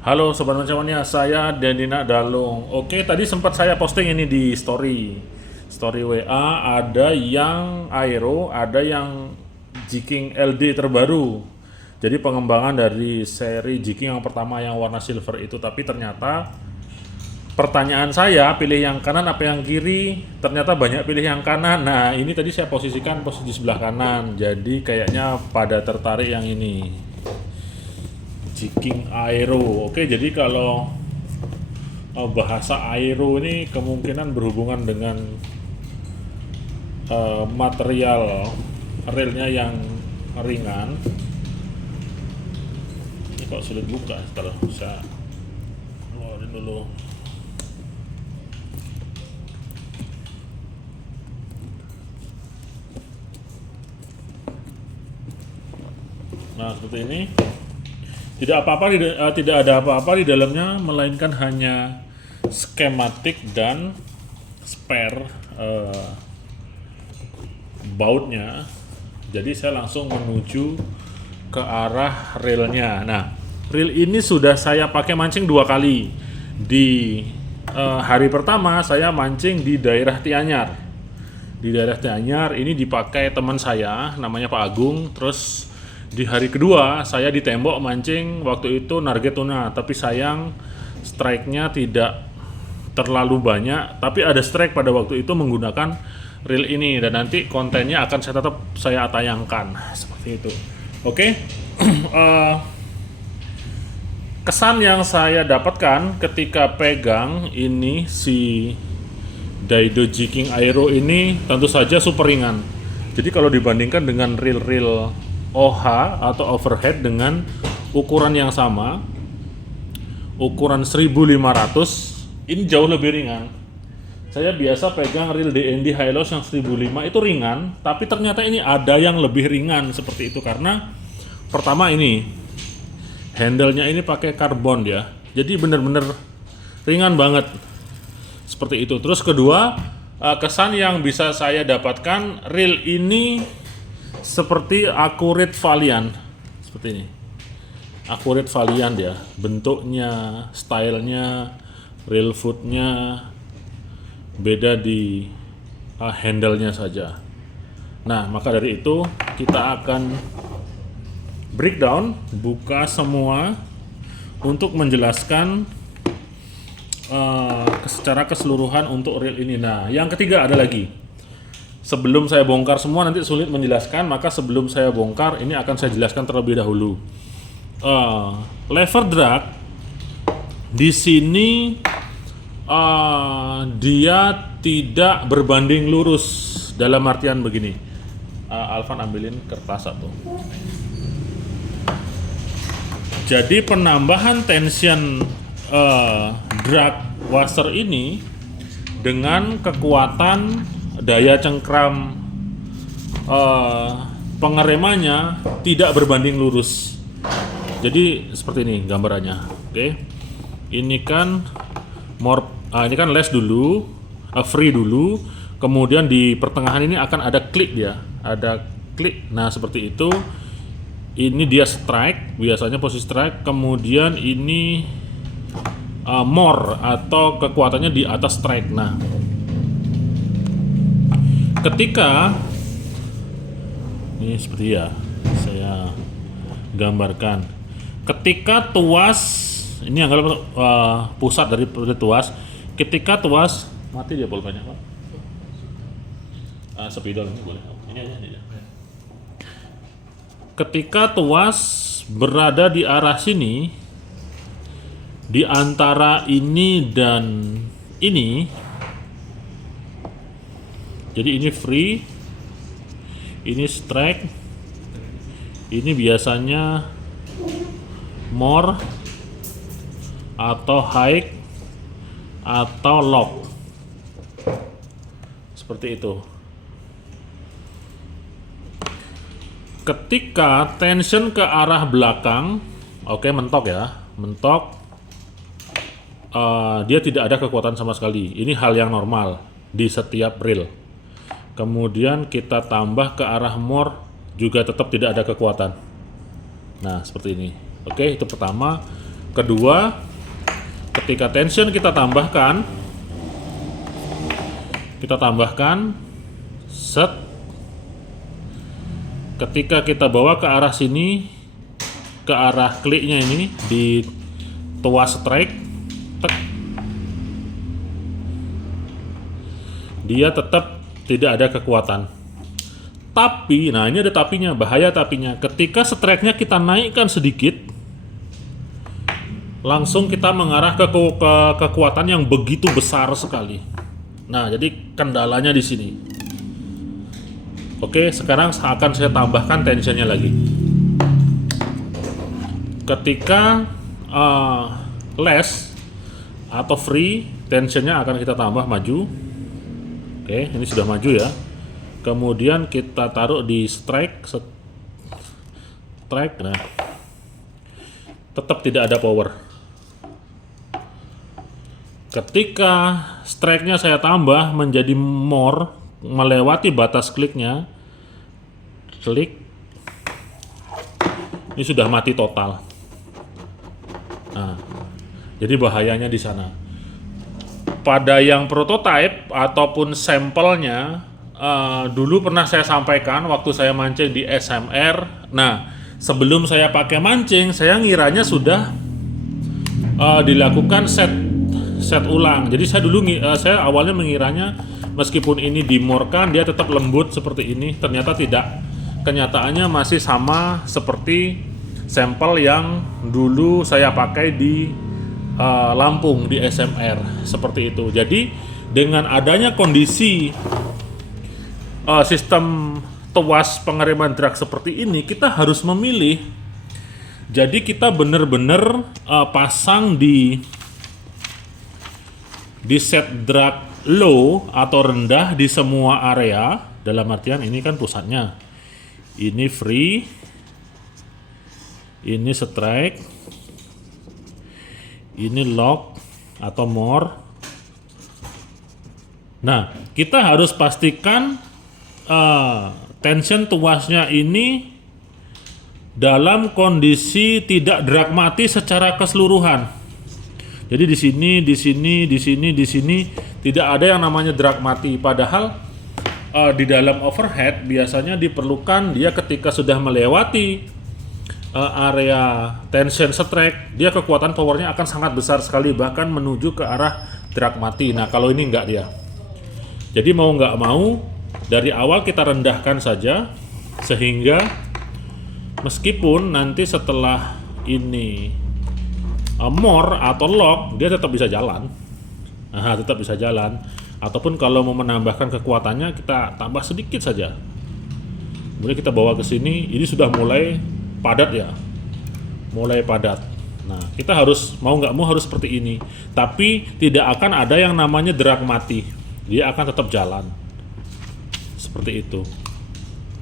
Halo Sobat Macamania, saya Dandina Dalung. Oke, tadi sempat saya posting ini di story WA, ada yang Aero, ada yang Jiking LD terbaru. Jadi pengembangan dari seri Jiking yang pertama yang warna silver itu, tapi ternyata pertanyaan saya pilih yang kanan apa yang kiri, ternyata banyak pilih yang kanan. Nah, ini tadi saya posisikan posisi sebelah kanan, jadi kayaknya pada tertarik yang ini. Jiking Aero. Oke, jadi kalau bahasa aero ini kemungkinan berhubungan dengan material relnya yang ringan. Ini kok sulit buka, kalau bisa keluarin dulu. Nah, seperti ini. Tidak ada apa-apa di dalamnya, melainkan hanya skematik dan spare bautnya. Jadi saya langsung menuju ke arah relnya. Nah, reel ini sudah saya pakai mancing 2 kali. Di hari pertama saya mancing di daerah Tianyar. Di daerah Tianyar ini dipakai teman saya, namanya Pak Agung. Terus di hari kedua saya di tembok mancing, waktu itu target tuna, tapi sayang strike-nya tidak terlalu banyak, tapi ada strike pada waktu itu menggunakan reel ini, dan nanti kontennya akan saya tayangkan seperti itu. Oke. Kesan yang saya dapatkan ketika pegang ini si Daido Jiking Aero ini tentu saja super ringan. Jadi kalau dibandingkan dengan reel-reel OH atau overhead dengan ukuran yang sama, ukuran 1500, ini jauh lebih ringan. Saya biasa pegang reel DND Hilos yang 1005 itu ringan, tapi ternyata ini ada yang lebih ringan seperti itu karena pertama ini handle-nya ini pakai karbon ya. Jadi benar-benar ringan banget. Seperti itu. Terus kedua, kesan yang bisa saya dapatkan, reel ini seperti Accurate Valiant, seperti ini. Accurate Valiant ya, bentuknya, stylenya, reel footnya beda di handle-nya saja. Nah, maka dari itu kita akan breakdown, buka semua untuk menjelaskan secara keseluruhan untuk reel ini. Nah, yang ketiga ada lagi. Sebelum saya bongkar semua nanti sulit menjelaskan, maka sebelum saya bongkar ini akan saya jelaskan terlebih dahulu. Lever drag di sini dia tidak berbanding lurus, dalam artian begini. Alvan ambilin kertas satu. Jadi penambahan tension drag washer ini dengan kekuatan daya cengkram pengeremannya tidak berbanding lurus. Jadi seperti ini gambarannya. Oke. Ini kan ini kan less dulu, free dulu. Kemudian di pertengahan ini akan ada klik dia, ada klik. Nah, seperti itu. Ini dia strike, biasanya posisi strike. Kemudian ini more atau kekuatannya di atas strike. Nah, ketika ini seperti ya saya gambarkan, ketika tuas ini anggap pusat dari tuas, ketika tuas mati dia pulpennya Pak. Spidol ini boleh. Ini aja. Ketika tuas berada di arah sini, di antara ini dan ini. Jadi ini free, ini strike, ini biasanya more atau high atau lock, seperti itu. Ketika tension ke arah belakang, oke, mentok ya, mentok, dia tidak ada kekuatan sama sekali. Ini hal yang normal di setiap reel. Kemudian kita tambah ke arah more, juga tetap tidak ada kekuatan. Nah, seperti ini. Oke, itu pertama. Kedua, ketika tension kita tambahkan set, ketika kita bawa ke arah sini, ke arah kliknya ini di tuas strike, tek, dia tetap tidak ada kekuatan. Tapi, nah ini ada tapinya, bahaya tapinya. Ketika strike-nya kita naikkan sedikit, langsung kita mengarah ke kekuatan yang begitu besar sekali. Nah, jadi kendalanya di sini. Oke, sekarang akan saya tambahkan tensionnya lagi. Ketika less atau free, tensionnya akan kita tambah maju. Oke, ini sudah maju ya. Kemudian kita taruh di strike, nah, tetap tidak ada power. Ketika strike-nya saya tambah menjadi more, melewati batas kliknya, klik, ini sudah mati total. Nah, jadi bahayanya di sana. Pada yang prototype ataupun sampelnya, dulu pernah saya sampaikan waktu saya mancing di SMR. Nah, sebelum saya pakai mancing, saya ngiranya sudah dilakukan set ulang. Jadi saya dulu saya awalnya mengiranya meskipun ini dimorkan dia tetap lembut seperti ini. Ternyata tidak. Kenyataannya masih sama seperti sampel yang dulu saya pakai di Lampung di SMR seperti itu. Jadi dengan adanya kondisi sistem tuas pengereman drag seperti ini, kita harus memilih. Jadi kita benar-benar pasang di set drag low atau rendah di semua area. Dalam artian ini kan pusatnya, ini free, ini strike, ini lock atau more. Nah, kita harus pastikan tension tuasnya ini dalam kondisi tidak drag mati secara keseluruhan. Jadi di sini tidak ada yang namanya drag mati. Padahal di dalam overhead biasanya diperlukan dia ketika sudah melewati area tension strike, dia kekuatan powernya akan sangat besar sekali, bahkan menuju ke arah drag mati. Nah, kalau ini enggak dia. Jadi mau nggak mau dari awal kita rendahkan saja, sehingga meskipun nanti setelah ini more atau lock, dia tetap bisa jalan. Nah, tetap bisa jalan. Ataupun kalau mau menambahkan kekuatannya, kita tambah sedikit saja. Kemudian kita bawa ke sini, ini sudah mulai padat ya, mulai padat. Nah, kita harus mau nggak mau harus seperti ini. Tapi tidak akan ada yang namanya drag mati, dia akan tetap jalan seperti itu.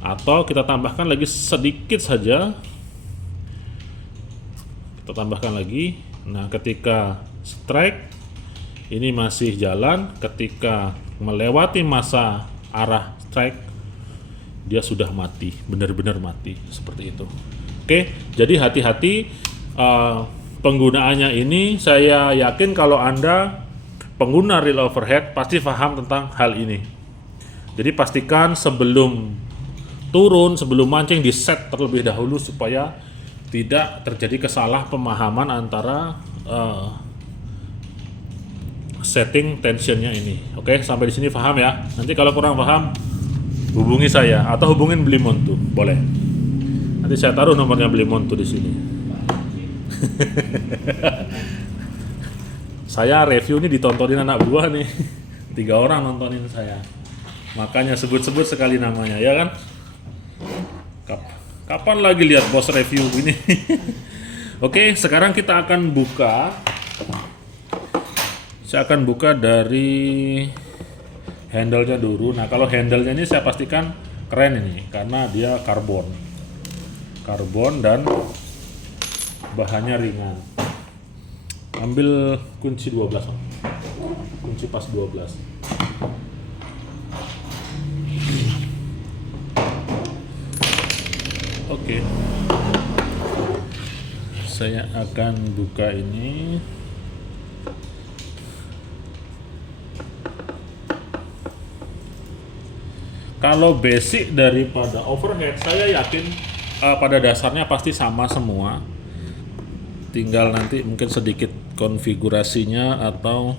Atau kita tambahkan lagi sedikit saja, kita tambahkan lagi. Nah, ketika strike ini masih jalan, ketika melewati masa arah strike dia sudah mati, benar-benar mati seperti itu. Oke, jadi hati-hati penggunaannya ini. Saya yakin kalau Anda pengguna reel overhead pasti paham tentang hal ini. Jadi pastikan sebelum turun, sebelum mancing, di set terlebih dahulu supaya tidak terjadi kesalahpemahaman antara setting tensionnya ini. Oke, sampai di sini paham ya. Nanti kalau kurang paham hubungi saya atau hubungin Blimontu, boleh. Nanti saya taruh nomornya Blimontu di sini. Saya review ini ditontonin anak buah nih. 3 orang nontonin saya. Makanya sebut-sebut sekali namanya, ya kan? Kapan lagi lihat bos review ini? Oke, sekarang kita akan buka. Saya akan buka dari handle-nya dulu. Nah, kalau handle-nya ini saya pastikan keren ini karena dia karbon dan bahannya ringan. Ambil kunci 12, kunci pas 12. Oke. saya akan buka ini. Kalau basic daripada overhead, saya yakin pada dasarnya pasti sama semua. Tinggal nanti mungkin sedikit konfigurasinya atau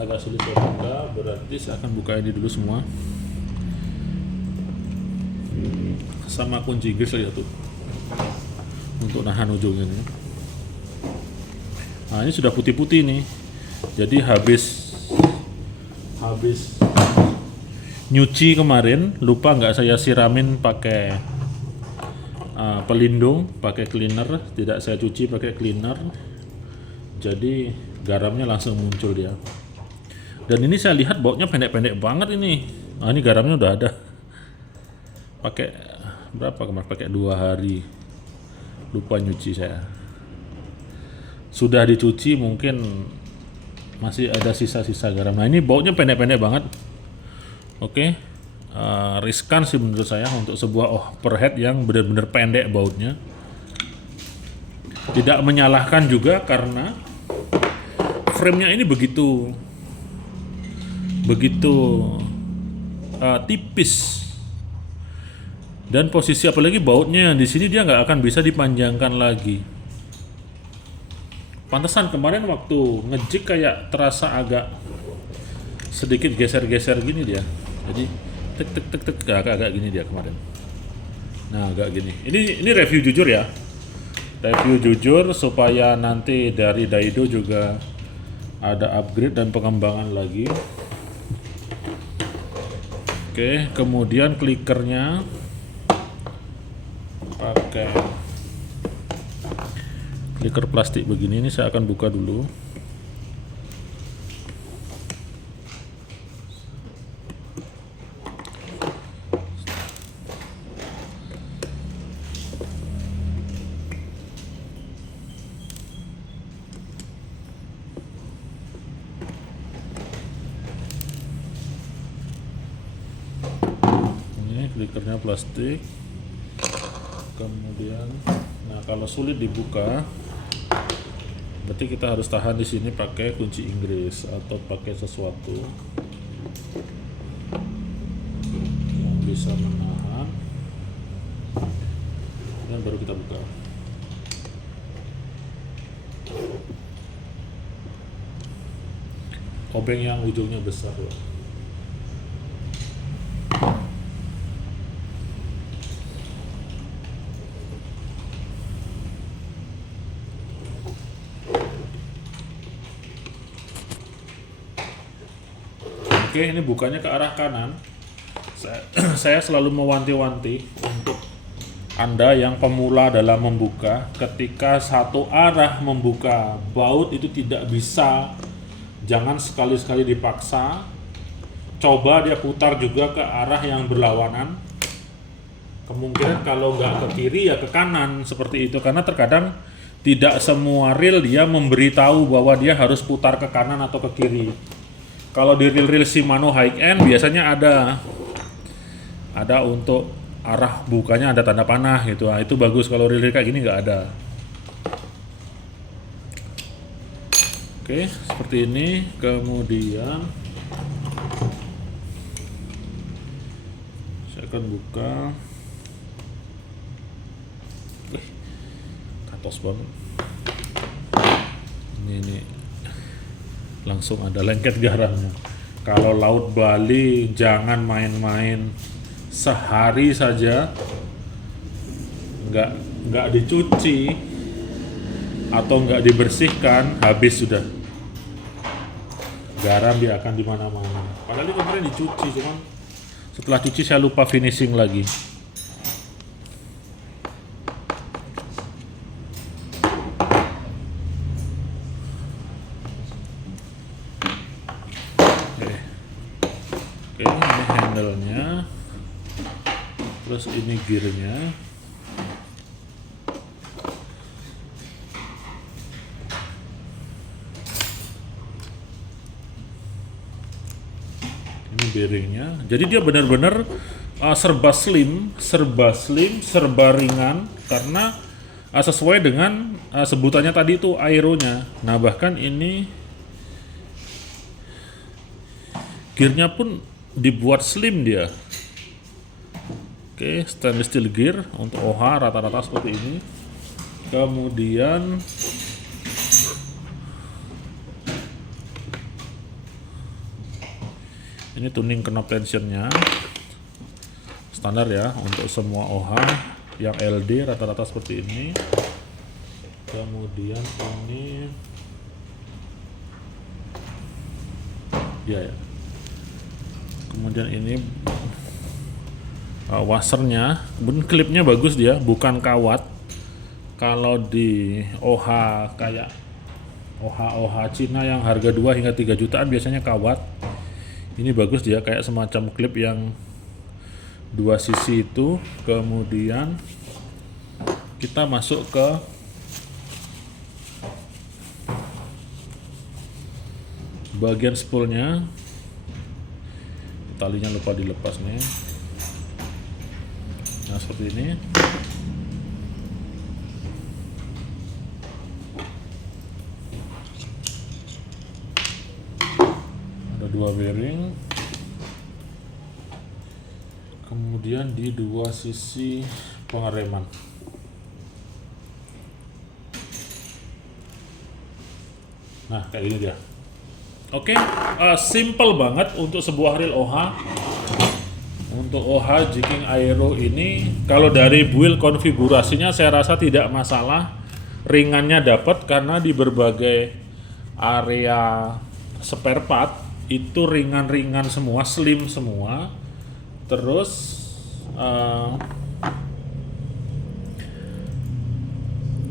agak sulit saya buka, berarti saya akan buka ini dulu semua. Sama kunci Inggris ya tuh untuk nahan ujungnya nih. Nah ini sudah putih-putih nih, jadi habis nyuci kemarin lupa nggak saya siramin pakai pelindung, pakai cleaner, tidak saya cuci pakai cleaner, jadi garamnya langsung muncul dia. Dan ini saya lihat bautnya pendek-pendek banget ini. Nah ini garamnya udah ada. Pakai berapa kemarin? Pakai 2 hari. Lupa nyuci saya. Sudah dicuci mungkin masih ada sisa-sisa garam. Nah ini bautnya pendek-pendek banget. Oke. Riskan sih menurut saya untuk sebuah overhead yang benar-benar pendek bautnya. Tidak menyalahkan juga karena frame-nya ini begitu tipis, dan posisi apalagi bautnya di sini dia nggak akan bisa dipanjangkan lagi. Pantesan kemarin waktu ngejik kayak terasa agak sedikit geser-geser gini dia. Jadi tek agak gini dia kemarin. Nah agak gini. Ini review jujur ya. Review jujur supaya nanti dari Daido juga ada upgrade dan pengembangan lagi. Oke, kemudian klikernya pakai kliker plastik begini. Ini saya akan buka dulu. Klikernya plastik, kemudian nah kalau sulit dibuka berarti kita harus tahan di sini pakai kunci Inggris atau pakai sesuatu yang bisa menahan, dan baru kita buka. Obeng yang ujungnya besar ya. Oke, ini bukanya ke arah kanan. Saya selalu mewanti-wanti untuk Anda yang pemula dalam membuka, ketika satu arah membuka baut itu tidak bisa, jangan sekali-sekali dipaksa. Coba dia putar juga ke arah yang berlawanan. Kemungkinan kalau nggak ke kiri ya ke kanan, seperti itu. Karena terkadang tidak semua reel dia memberitahu bahwa dia harus putar ke kanan atau ke kiri. Kalau di reel-reel Shimano high end biasanya ada untuk arah bukanya ada tanda panah gitu. Nah, itu bagus. Kalau reel kayak gini nggak ada. Oke, seperti ini. Kemudian saya akan buka. Katos banget. Ini langsung ada lengket garamnya. Kalau laut Bali jangan main-main, sehari saja nggak dicuci atau nggak dibersihkan habis sudah. Garam dia akan di mana-mana. Padahal ini kemarin dicuci, cuman setelah cuci saya lupa finishing lagi. Oke, ini handle-nya, terus ini gear-nya. Ini bearing-nya. Jadi dia benar-benar serba slim, serba ringan, karena sesuai dengan sebutannya tadi itu aeronya. Nah bahkan ini gearnya pun dibuat slim dia. Oke, stainless steel gear untuk OH rata-rata seperti ini. Kemudian ini tuning knob tensionnya standar ya untuk semua OH yang LD rata-rata seperti ini. Kemudian ini ya. Kemudian ini washernya, kemudian klipnya bagus dia, bukan kawat. Kalau di OH kayak OH Cina yang harga 2 hingga 3 jutaan biasanya kawat. Ini bagus dia, kayak semacam klip yang 2 sisi itu. Kemudian kita masuk ke bagian spoolnya. Talinya lupa dilepas nih. Nah seperti ini. Ada 2 bearing. Kemudian di 2 sisi pengereman. Nah kayak gini dia. Oke, simple banget untuk sebuah reel OH. Untuk OH Jiking Aero ini, kalau dari build konfigurasinya saya rasa tidak masalah. Ringannya dapat karena di berbagai area spare part itu ringan-ringan semua, slim semua. Terus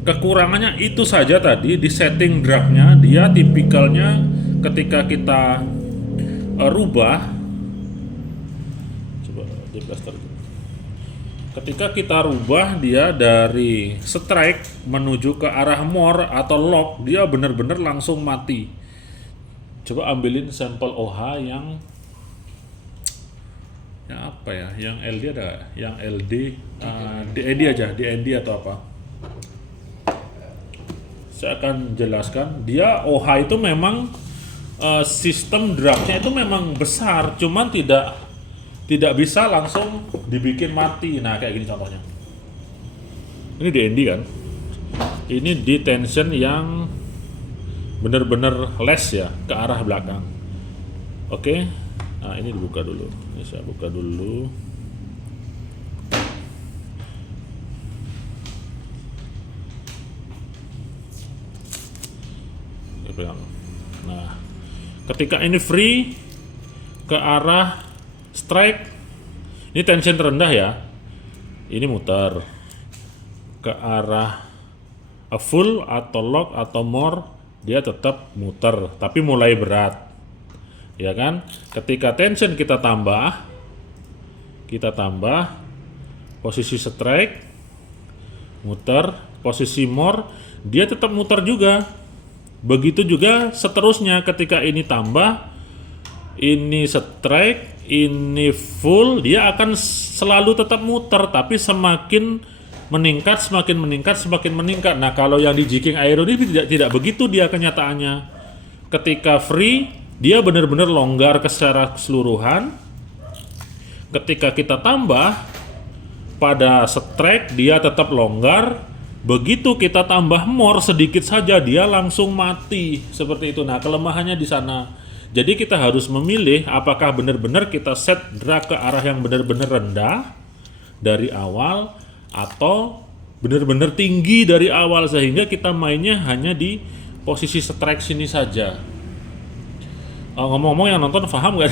kekurangannya itu saja tadi di setting dragnya, dia tipikalnya ketika kita rubah, coba di plaster. Ketika kita rubah dia dari strike menuju ke arah more atau lock, dia benar-benar langsung mati. Coba ambilin sampel OH yang apa ya? Yang LD ada, yang LD, DND aja, DND atau apa? Saya akan jelaskan. Dia OH itu memang sistem dragnya itu memang besar, cuman tidak bisa langsung dibikin mati. Nah kayak gini contohnya. Ini DND kan. Ini di tension yang benar-benar less ya ke arah belakang. Oke. Nah ini dibuka dulu. Ini saya buka dulu. Nah, ketika ini free ke arah strike, ini tension terendah ya, ini muter ke arah full atau lock atau more, dia tetap muter tapi mulai berat ya kan. Ketika tension kita tambah posisi strike muter, posisi more dia tetap muter juga. Begitu juga seterusnya, ketika ini tambah, ini strike, ini full, dia akan selalu tetap muter, tapi semakin meningkat. Nah kalau yang di Jiking Aero ini tidak begitu dia kenyataannya. Ketika free, dia benar-benar longgar secara keseluruhan. Ketika kita tambah, pada strike dia tetap longgar. Begitu kita tambah more sedikit saja dia langsung mati seperti itu. Nah kelemahannya di sana. Jadi kita harus memilih apakah benar-benar kita set drag ke arah yang benar-benar rendah dari awal atau benar-benar tinggi dari awal sehingga kita mainnya hanya di posisi strike sini saja. Ngomong-ngomong yang nonton paham gak?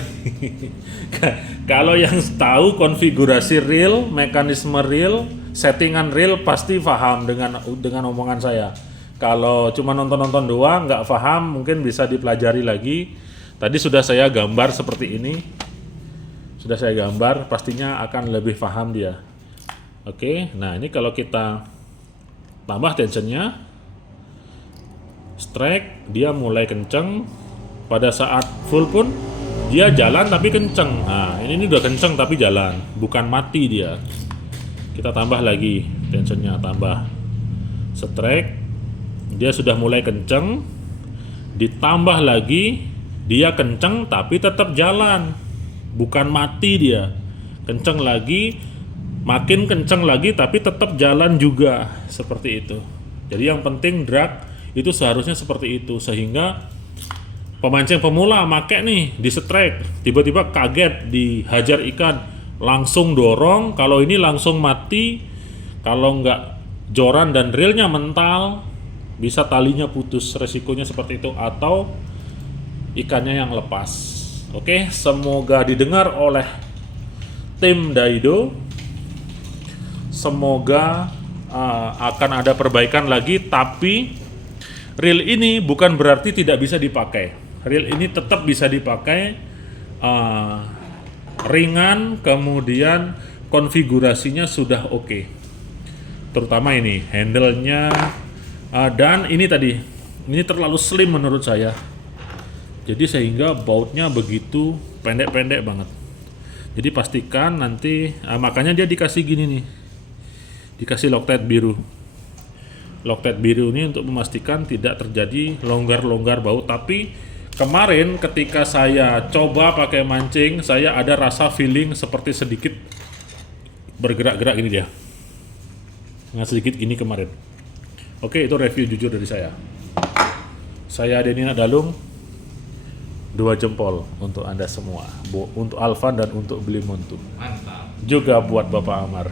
Kalau yang tahu konfigurasi reel, mekanisme reel, settingan reel pasti paham dengan omongan saya. Kalau cuma nonton-nonton doang nggak paham, mungkin bisa dipelajari lagi. Tadi sudah saya gambar seperti ini. Sudah saya gambar, pastinya akan lebih paham dia. Oke, nah ini kalau kita tambah tensionnya, strike dia mulai kenceng. Pada saat full pun dia jalan tapi kenceng. Nah ini udah kenceng tapi jalan, bukan mati dia. Kita tambah lagi tensionnya, tambah Strike, dia sudah mulai kenceng, ditambah lagi dia kenceng tapi tetap jalan, bukan mati dia. Kenceng lagi, makin kenceng lagi tapi tetap jalan juga, seperti itu. Jadi yang penting drag itu seharusnya seperti itu, sehingga pemancing pemula make nih di strike, tiba-tiba kaget dihajar ikan, langsung dorong. Kalau ini langsung mati, kalau nggak joran dan reelnya mental, bisa talinya putus, resikonya seperti itu, atau ikannya yang lepas. Oke, semoga didengar oleh tim Daido. Semoga akan ada perbaikan lagi, tapi reel ini bukan berarti tidak bisa dipakai. Reel ini tetap bisa dipakai, ringan, kemudian konfigurasinya sudah oke. Terutama ini handle-nya, dan ini tadi, ini terlalu slim menurut saya. Jadi sehingga bautnya begitu pendek-pendek banget. Jadi pastikan nanti, makanya dia dikasih gini nih, dikasih Loctite biru. Loctite biru ini untuk memastikan tidak terjadi longgar-longgar baut. Tapi kemarin ketika saya coba pakai mancing, saya ada rasa feeling seperti sedikit bergerak-gerak gini dia. Nggak sedikit gini kemarin. Oke, itu review jujur dari saya. Saya Denny Dalung, 2 jempol untuk Anda semua, untuk Alvan dan untuk Blimontu. Mantap. Juga buat Bapak Amar.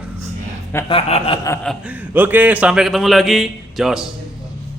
Oke, sampai ketemu lagi. Jos.